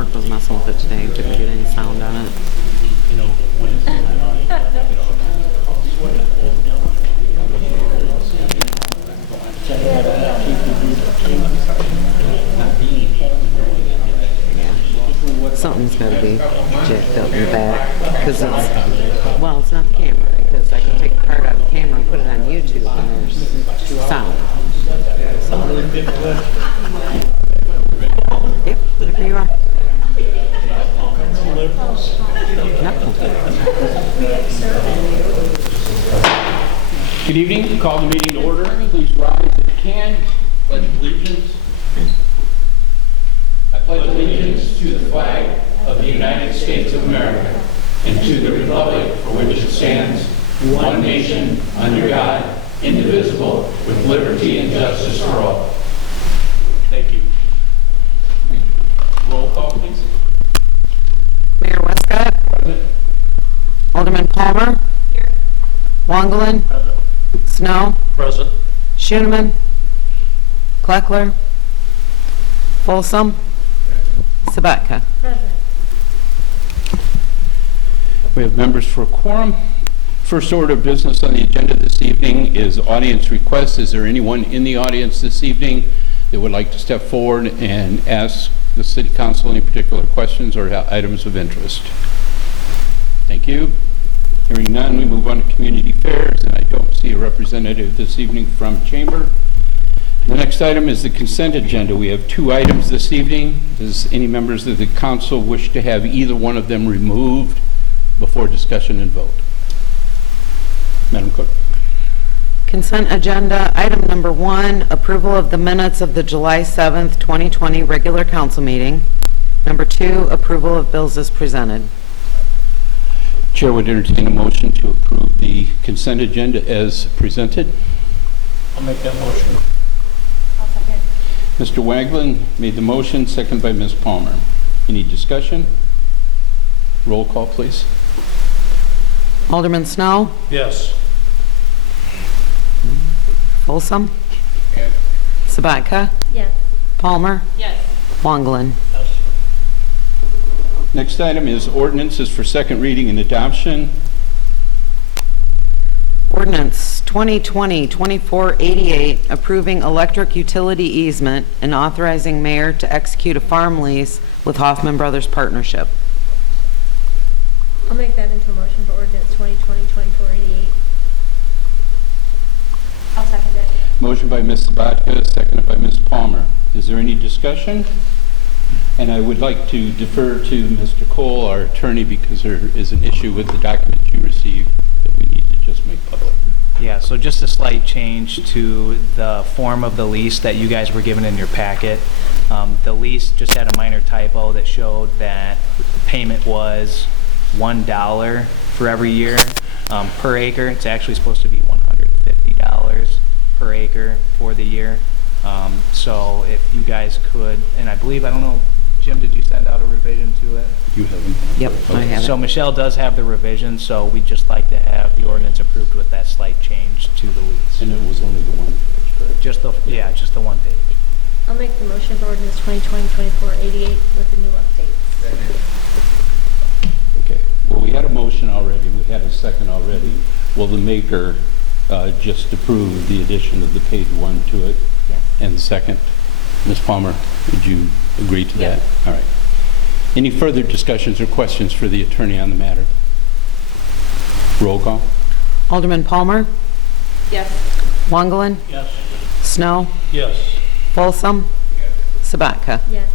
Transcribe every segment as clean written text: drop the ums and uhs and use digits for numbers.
Mark was messing with it today and couldn't get any sound on it. Yeah. Something's got to be jacked up in the back because it's, well, it's not the camera because I can take the part out of the camera and put it on YouTube and there's sound. So. Yep, whenever you are. Good evening. Call the meeting to order. Please rise if you can. Pledge allegiance. I pledge allegiance to the flag of the United States of America and to the republic for which it stands, one nation, under God, indivisible, with liberty and justice for all. Thank you. Roll call, please. Mayor Westcott. Present. Alderman Palmer. Here. Wangelin. Present. Snow. Present. Schoeneman. Kleckler. Folsom. Sabatka. Present. We have members for quorum. First order of business on the agenda this evening is audience requests. Is there anyone in the audience this evening that would like to step forward and ask the City Council any particular questions or items of interest? Thank you. Hearing none, we move on to community affairs, and I don't see a representative this evening from Chamber. The next item is the consent agenda. We have two items this evening. Does any members of the council wish to have either one of them removed before discussion and vote? Madam Clerk. Consent agenda, item number 1, approval of the minutes of the July 7th, 2020 regular council meeting. Number 2, approval of bills as presented. Chair would entertain a motion to approve the consent agenda as presented. I'll make that motion. I'll second. Mr. Waglin made the motion, second by Ms. Palmer. Any discussion? Roll call, please. Alderman Snow. Yes. Folsom. Okay. Sabatka. Yes. Palmer. Yes. Wangelin. Yes. Next item is ordinances for second reading and adoption. Ordinance 2020-2488, approving electric utility easement and authorizing mayor to execute a farm lease with Hoffman Brothers Partnership. I'll make that into a motion for ordinance 2020-2488. I'll second it. Motion by Ms. Sabatka, seconded by Ms. Palmer. Is there any discussion? And I would like to defer to Mr. Cole, our attorney, because there is an issue with the documents you received that we need to just make public. Yeah, so just a slight change to the form of the lease that you guys were given in your packet. The lease just had a minor typo that showed that the payment was $1 for every year per acre. It's actually supposed to be $150 per acre for the year. So if you guys could, and I believe, I don't know, Jim, did you send out a revision to it? You haven't? Yep, I have So it. Michelle does have the revision, so we'd just like to have the ordinance approved with that slight change to the lease. And it was only the one, correct? Just the, yeah, just the one page. I'll make the motion for ordinance 2020-2488 with the new updates. Okay, well, we had a motion already, we had a second already. Will the maker just approve the addition of the page 1 to it? Yes. And the second? Ms. Palmer, would you agree to that? Yes. All right. Any further discussions or questions for the attorney on the matter? Roll call. Alderman Palmer. Yes. Wangelin. Yes. Snow. Yes. Folsom. Sabatka. Yes.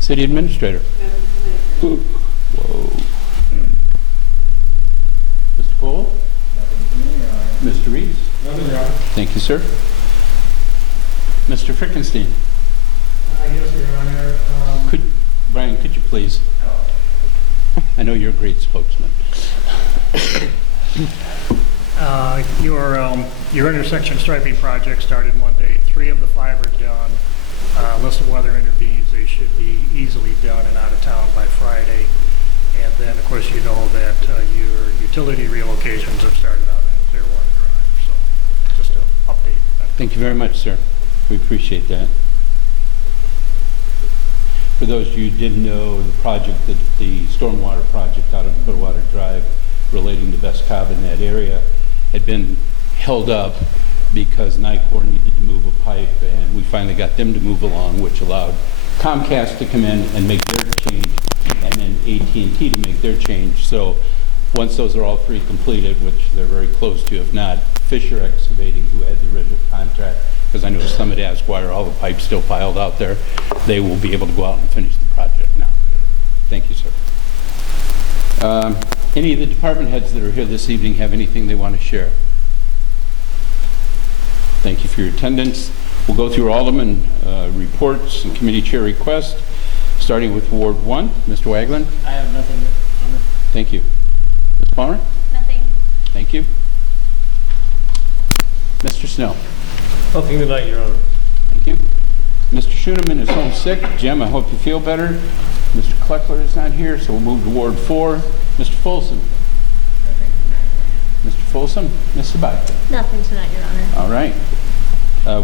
City Administrator. Ooh. Whoa. Mr. Cole? Mr. Reeves? Thank you, sir. Mr. Frickenstein? Yes, Your Honor. Brian, could you please? I know you're a great spokesman. Your intersection striping project started Monday. 3 of the 5 are done. Unless the weather intervenes, they should be easily done and out of town by Friday. And then, of course, you know that your utility relocations have started out on Clearwater Drive. So, just an update. Thank you very much, sir. We appreciate that. For those of you who didn't know, the project, the stormwater project out on Clearwater Drive relating to Vescov in that area had been held up because NICOR needed to move a pipe, and we finally got them to move along, which allowed Comcast to come in and make their change, and then AT&T to make their change. So once those are all three completed, which they're very close to, if not, Fisher Excavating, who had the original contract, because I know Summit asked why are all the pipes still piled out there, they will be able to go out and finish the project now. Thank you, sir. Any of the department heads that are here this evening have anything they want to share? Thank you for your attendance. We'll go through Alderman reports and committee chair requests, starting with Ward 1. Mr. Wagland? I have nothing, Honor. Thank you. Ms. Palmer? Nothing. Thank you. Mr. Snell? Nothing tonight, Your Honor. Thank you. Mr. Schoeneman is home sick. Jim, I hope you feel better. Mr. Kleckler is not here, so we'll move to Ward 4. Mr. Folsom? Mr. Folsom? Ms. Sabatka? Nothing tonight, Your Honor. All right.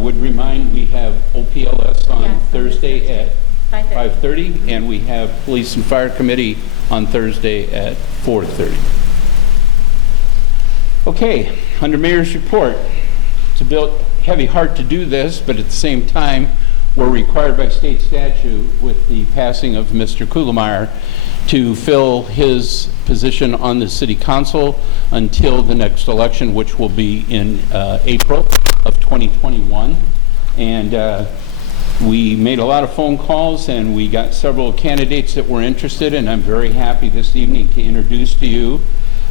Would remind we have OPLS on Yes, Thursday at 5:30. 5:30, and we have Police and Fire Committee on Thursday at 4:30. Okay, under Mayor's report, it's a bit heavy heart to do this, but at the same time, we're required by state statute with the passing of Mr. Kugelmeyer to fill his position on the city council until the next election, which will be in April of 2021. And we made a lot of phone calls, and we got several candidates that were interested, and I'm very happy this evening to introduce to you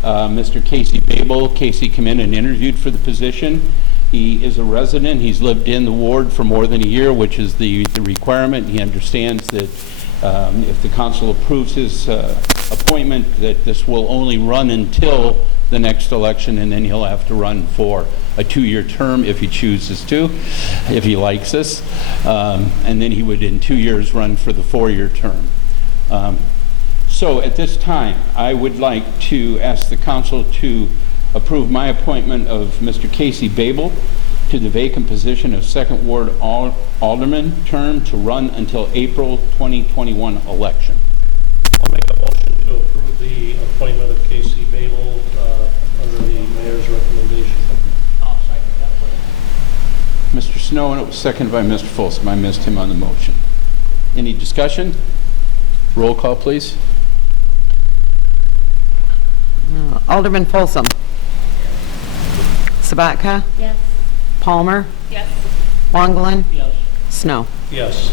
Mr. Casey Babel. Casey came in and interviewed for the position. He is a resident. He's lived in the ward for more than a year, which is the requirement. He understands that if the council approves his appointment, that this will only run until the next election, and then he'll have to run for a 2-year term if he chooses to, if he likes us. And then he would, in 2 years, run for the 4-year term. So at this time, I would like to ask the council to approve my appointment of Mr. Casey Babel to the vacant position of Second Ward Alderman, term to run until April 2021 election. I'll make a motion to approve the appointment of Casey Babel under the mayor's recommendation. I'll second that. Mr. Snow, and it was seconded by Mr. Folsom. I missed him on the motion. Any discussion? Roll call, please. Alderman Folsom. Sabatka? Yes. Palmer? Yes. Wongelen? Yes. Snow. Yes.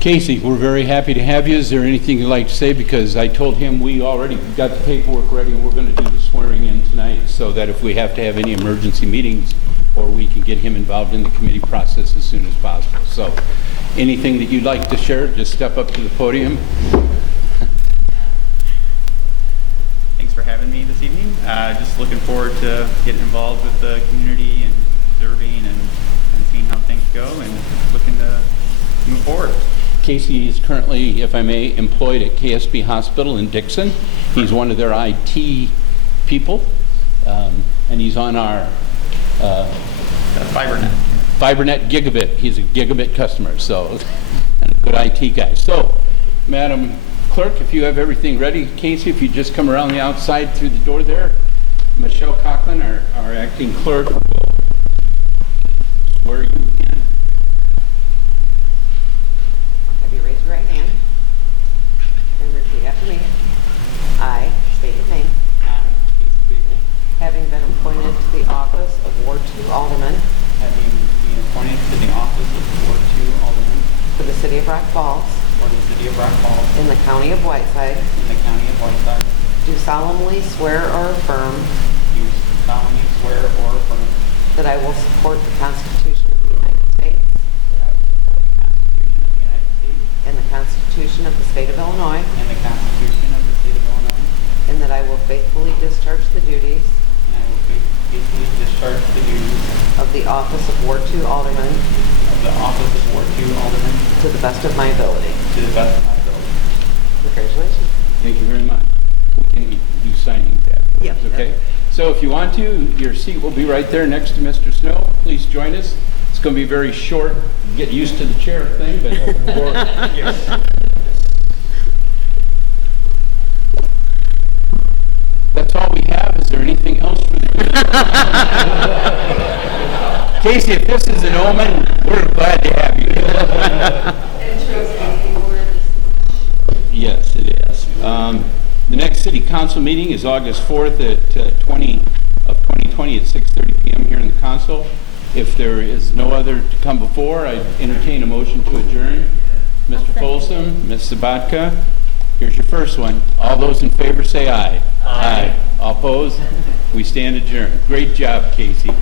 Casey, we're very happy to have you. Is there anything you'd like to say? Because I told him we already got the paperwork ready, and we're going to do the swearing in tonight, so that if we have to have any emergency meetings, or we can get him involved in the committee process as soon as possible. So anything that you'd like to share, just step up to the podium. Thanks for having me this evening. Just looking forward to getting involved with the community and observing and seeing how things go, and looking to move forward. Casey is currently, if I may, employed at KSB Hospital in Dixon. He's one of their IT people, and he's on our FiberNet. FiberNet Gigabit. He's a Gigabit customer, so, and a good IT guy. So, Madam Clerk, if you have everything ready, Casey, if you just come around the outside through the door there, Michelle Coughlin, our acting clerk, will swear you in. Have you raised your right hand and repeat after me. I state your name. I, Casey Babel, Having been appointed to the office of Ward 2 Alderman having been appointed to the office of Ward 2 Alderman for the city of Rock Falls for the city of Rock Falls in the county of Whiteside, in the county of Whiteside, do solemnly swear or affirm do solemnly swear or affirm that I will support the Constitution of the United States that I will support the Constitution of the United States and the Constitution of the State of Illinois, and the Constitution of the state of Illinois, and that I will faithfully discharge the duties and I will faithfully discharge the duties of the office of Ward 2 Alderman of the office of Ward 2 Alderman to the best of my ability. to the best of my ability. Congratulations. Thank you very much. Can you do signing that? Yeah. Okay. So if you want to, your seat will be right there next to Mr. Snow. Please join us as going to be very short, get used to the chair thing, but that's all we have. Is there anything else for the Casey, if this is an omen, we're glad to have you. Yes, it is. The next city council meeting is August 4th at 2020 at 6:30 p.m. here in the council. If there is no other to come before, I entertain a motion to adjourn. Mr. Folsom, Ms. Sabatka, here's your first one. All those in favor say aye. Aye. All opposed? We stand adjourned. Great job, Casey.